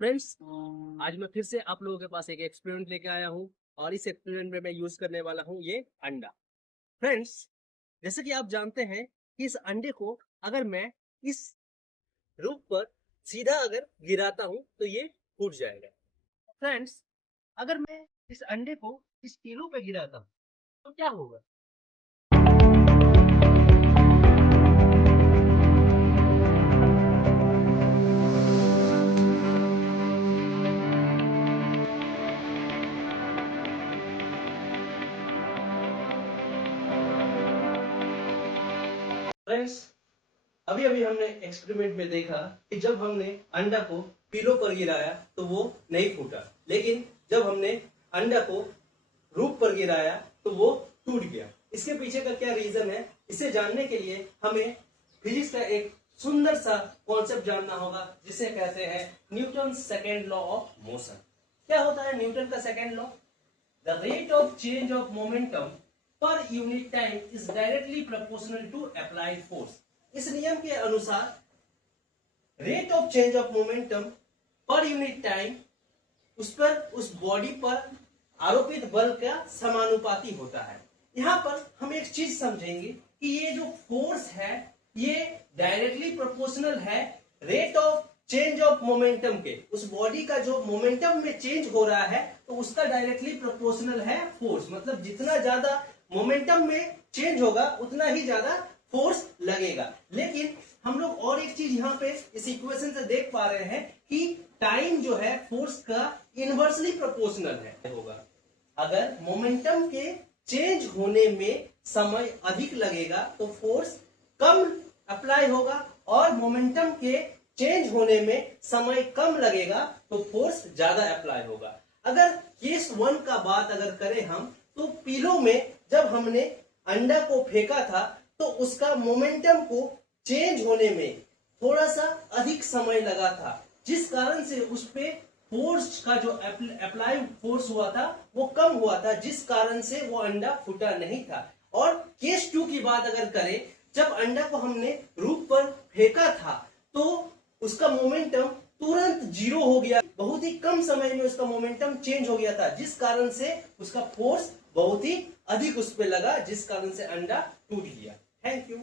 Friends, आज मैं फिर से आप लोगों के पास एक एक्सपेरिमेंट लेके आया हूँ और इस एक्सपेरिमेंट में मैं यूज करने वाला हूँ ये अंडा। फ्रेंड्स, जैसे कि आप जानते हैं कि इस अंडे को अगर मैं इस रूप पर सीधा अगर गिराता हूँ तो ये फूट जाएगा। फ्रेंड्स, अगर मैं इस अंडे को इस टीलू पे गिराता हूँ तो क्या होगा? फ्रेंड्स, अभी अभी हमने एक्सपेरिमेंट में देखा कि जब हमने अंडा को पीलो पर गिराया तो वो नहीं फूटा, लेकिन जब हमने अंडा को रूप पर गिराया तो वो टूट गया। इसके पीछे का क्या रीजन है, इसे जानने के लिए हमें फिजिक्स का एक सुंदर सा कॉन्सेप्ट जानना होगा, जिसे कहते हैं Newton second law of motion. क्या होता है न्यूटन का second law? The rate of change of momentum पर unit time is directly proportional to applied force. इस नियम के अनुसार rate of change of momentum पर यूनिट टाइम उस बॉडी पर आरोपित बल का समानुपाती होता है। यहां पर हम एक चीज समझेंगे कि ये जो फोर्स है ये डायरेक्टली प्रोपोर्शनल है rate of change of momentum के। उस बॉडी का जो मोमेंटम में चेंज हो रहा है तो उसका डायरेक्टली प्रोपोर्शनल है फोर्स। मतलब जितना ज्यादा मोमेंटम में चेंज होगा उतना ही ज्यादा फोर्स लगेगा। लेकिन हम लोग और एक चीज यहाँ पे इस इक्वेशन से देख पा रहे हैं कि टाइम जो है फोर्स का इनवर्सली प्रोपोर्शनल है होगा। अगर मोमेंटम के चेंज होने में समय अधिक लगेगा तो फोर्स कम अप्लाई होगा, और मोमेंटम के चेंज होने में समय कम लगेगा तो फोर्स ज्यादा अप्लाई होगा। अगर केस 1 का बात अगर करें हम, तो पीलो में जब हमने अंडा को फेंका था तो उसका मोमेंटम को चेंज होने में थोड़ा सा अधिक समय लगा था, जिस कारण से उस पे फोर्स का जो अप्लाई फोर्स हुआ था वो कम हुआ था, जिस कारण से वो अंडा फूटा नहीं था। और केस 2 की बात अगर करें, जब अंडा को हमने रूप पर फेंका था तो उसका मोमेंटम तुरंत जीरो हो गया। बहुत ही कम समय में उसका मोमेंटम चेंज हो गया था, जिस कारण से उसका फोर्स बहुत ही अधिक उस पर लगा, जिस कारण से अंडा टूट गया। Thank you.